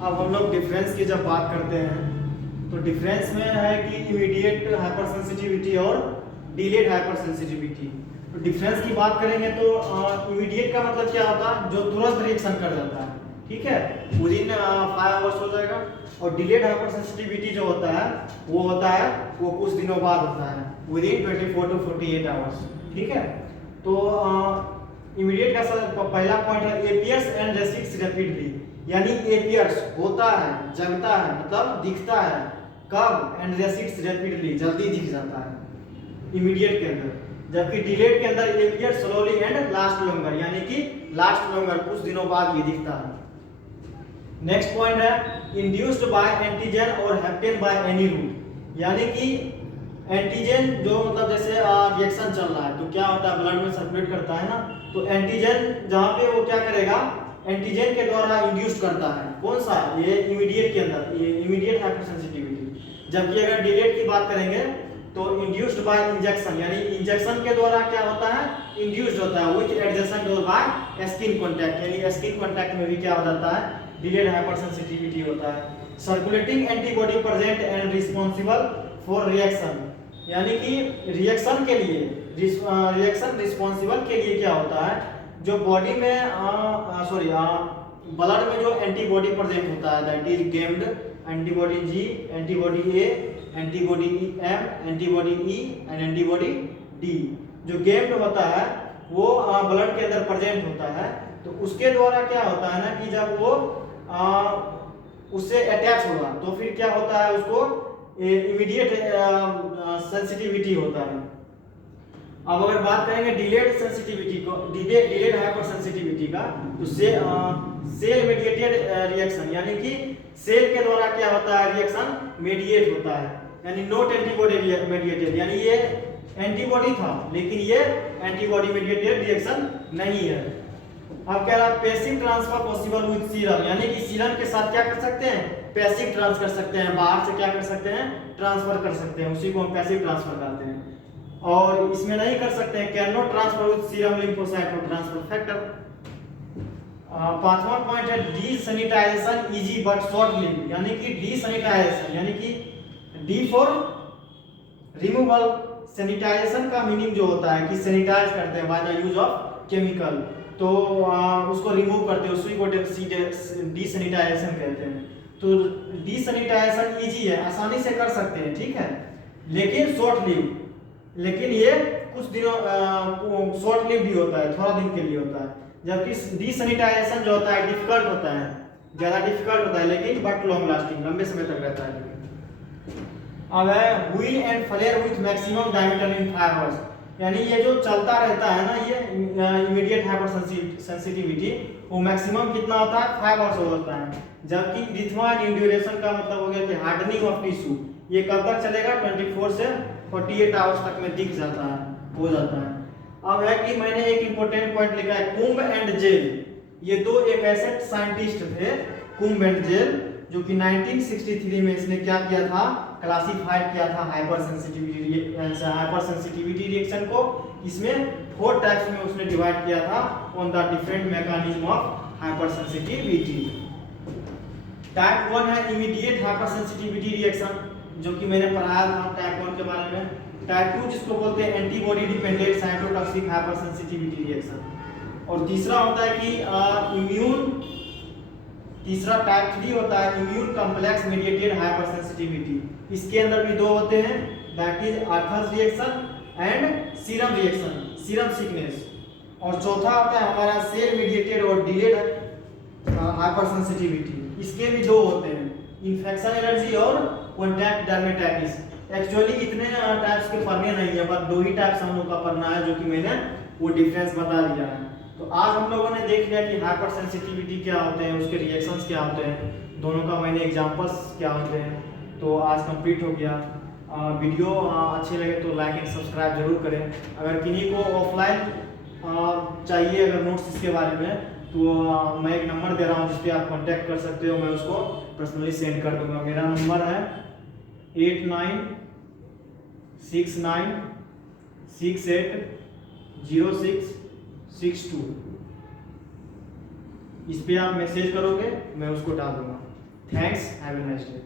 अब हम लोग डिफरेंस की जब बात करते हैं तो डिफरेंस में है कि इमीडिएट हाइपर सेंसिटिविटी और डिलेड हाइपर सेंसिटिविटी। तो डिफरेंस की बात करेंगे तो इमीडिएट का मतलब क्या होता है, जो तुरंत रिएक्शन कर जाता है, ठीक है, विद इन 5 आवर्स हो जाएगा। और डिलेड हाइपर सेंसिटिविटी जो होता है वो कुछ दिनों बाद होता है, विद इन 24 to 48 आवर्स, ठीक है। तो इमीडिएट का पहला पॉइंट है एपियर्स एंड रेसिड्स रैपिडली, यानी एपियर्स होता है, जगता है, मतलब दिखता है कब, एंड रेसिड्स रैपिडली, जल्दी दिख जाता है इमीडिएट के अंदर। जबकि डिलेड के अंदर appear slowly and last longer, यानी कि लास्ट लॉन्गर, कुछ दिनों बाद ये दिखता है। नेक्स्ट पॉइंट है इंड्यूस्ड बाय एंटीजन और हैप्टेन बाय एनी रूट, यानी कि एंटीजन जो मतलब जैसे रिएक्शन चल रहा है तो क्या होता है, ब्लड में सर्कुलेट करता है ना, तो एंटीजन जहां पे वो क्या करेगा, एंटीजन के द्वारा इंड्यूस्ड करता है, कौन सा, ये इमीडिएट के अंदर, ये इमीडिएट हाइपर सेंसिटिविटी। जबकि अगर डिलेड की बात करेंगे तो इंड्यूस्ड बाय इंजेक्शन, यानी इंजेक्शन के द्वारा क्या होता है, इंड्यूस्ड होता है विद एडजेसेंट और बाय स्किन कांटेक्ट, यानी स्किन कांटेक्ट में भी क्या हो जाता है, डिलेड हाइपर सेंसिटिविटी होता है। Circulating antibody present and responsible for reaction, यानी कि रिएक्शन के लिए, रिएक्शन रिस्पांसिबल के लिए क्या होता है, जो बॉडी में ब्लड में जो एंटीबॉडी प्रेजेंट होता है, that is GAMED antibody G, antibody A, antibody M, antibody E and antibody D. जो गेम्ड होता है वो ब्लड के अंदर प्रेजेंट होता है, तो उसके द्वारा क्या होता है ना कि जब वो उससे अटैच होगा तो फिर क्या होता है, उसको इमीडिएट सेंसिटिविटी होता है। अब अगर बात करेंगे डिलेड सेंसिटिविटी को, डिलेड हाइपर सेंसिटिविटी का, तो सेल मेडिएटेड रिएक्शन, यानी कि सेल के द्वारा क्या होता है, रिएक्शन मेडिएट होता है, यानी नॉट एंटीबॉडी मेडिएटेड, यानी ये एंटीबॉडी था लेकिन ये एंटीबॉडी मेडिएटेड रिएक्शन नहीं है। अब कह रहा passive transfer possible with serum, यानी कि सीरम के साथ क्या कर सकते हैं, पैसिव ट्रांसफर कर सकते हैं, बाहर से क्या कर सकते हैं, ट्रांसफर कर सकते हैं, उसी को हम पैसिव ट्रांसफर कहते हैं। और इसमें नहीं कर सकते हैं, can not transfer with serum lymphocyte और ट्रांसफर फैक्टर। पांचवा पॉइंट है डीसैनिटाइजेशन इजी बट शॉर्ट लिव्ड, यानी कि डीसैनिटाइजेशन, यानी कि डी फॉर रिमूवल, सैनिटाइजेशन का मीनिंग जो होता है कि सैनिटाइज करते हैं by the use of chemical, तो उसको रिमूव करते हैं, उसी को डीसैनिटाइजेशन कहते हैं। तो डीसैनिटाइजेशन इजी है, आसानी से कर सकते हैं, ठीक है, लेकिन शॉर्ट लिव, लेकिन ये कुछ दिनों शॉर्ट लिव भी होता है, थोड़ा दिन के लिए होता है। जबकि डीसैनिटाइजेशन जो होता है डिफिकल्ट होता है, ज्यादा डिफिकल्ट होता है, लेकिन बट लॉन्ग लास्टिंग, लंबे समय तक रहता है। अब है wheel and flare with maximum diameter in 5 hours, यानी ये जो चलता रहता है ना, ये इमीडिएट हाइपर सेंसिटिविटी, वो मैक्सिमम कितना होता है, 5 आवर्स होता है। जबकि रिथमा एंड ड्यूरेशन का मतलब हो गया कि हार्डनिंग ऑफ टिश्यू, ये कब तक चलेगा, 24 से 48 आवर्स तक में दिख जाता है, हो जाता है। अब है कि मैंने एक इंपॉर्टेंट पॉइंट लिखा है कुंभ एंड जेल, ये दो एक ऐसे साइंटिस्ट थे, कुंभ एंड जेल, जो कि 1963 में इसने क्या किया था, क्लासिफाइड किया था हाइपर सेंसिटिविटी रिएक्शन को। इसमें 4 टाइप्स में उसने डिवाइड किया था on the different mechanism of hyper sensitivity. Type 1 है इमीडिएट हाइपर सेंसिटिविटी रिएक्शन, जो कि मैंने पढ़ाया था टाइप 1 के बारे में। टाइप 2 जिसको बोलते हैं antibody dependent cytotoxic hyper sensitivity reaction. और तीसरा होता है कि तीसरा टाइप 3 होता है immune complex mediated hypersensitivity. इसके अंदर भी 2 होते हैं, that is Arthus reaction and serum reaction, serum sickness. और चौथा होता है हमारा सेल मीडिएटेड और डिलेड हाइपर सेंसिटिविटी। इसके भी 2 होते हैं, इन्फेक्शन एलर्जी और कॉन्टैक्ट डर्मेटाइटिस। एक्चुअली इतने टाइप्स के पढ़ने नहीं है, पर 2 ही टाइप्स हम लोग का पढ़ना है, जो कि मैंने वो डिफरेंस बता दिया है। तो आज हम लोगों ने देख लिया कि हाइपर सेंसिटिविटी क्या होते हैं, उसके रिएक्शंस क्या होते हैं, दोनों का मैंने एग्जांपल्स क्या होते हैं। तो आज कंप्लीट हो गया। वीडियो अच्छे लगे तो लाइक एंड सब्सक्राइब जरूर करें। अगर किन्हीं को ऑफलाइन चाहिए अगर नोट्स इसके बारे में, तो मैं एक नंबर दे रहा हूँ जिस पे आप कांटेक्ट कर सकते हो, मैं उसको पर्सनली सेंड कर दूंगा। मेरा नंबर है 8969680662। इस पे आप मैसेज करोगे, मैं उसको डाल दूंगा। Thanks, have a nice day.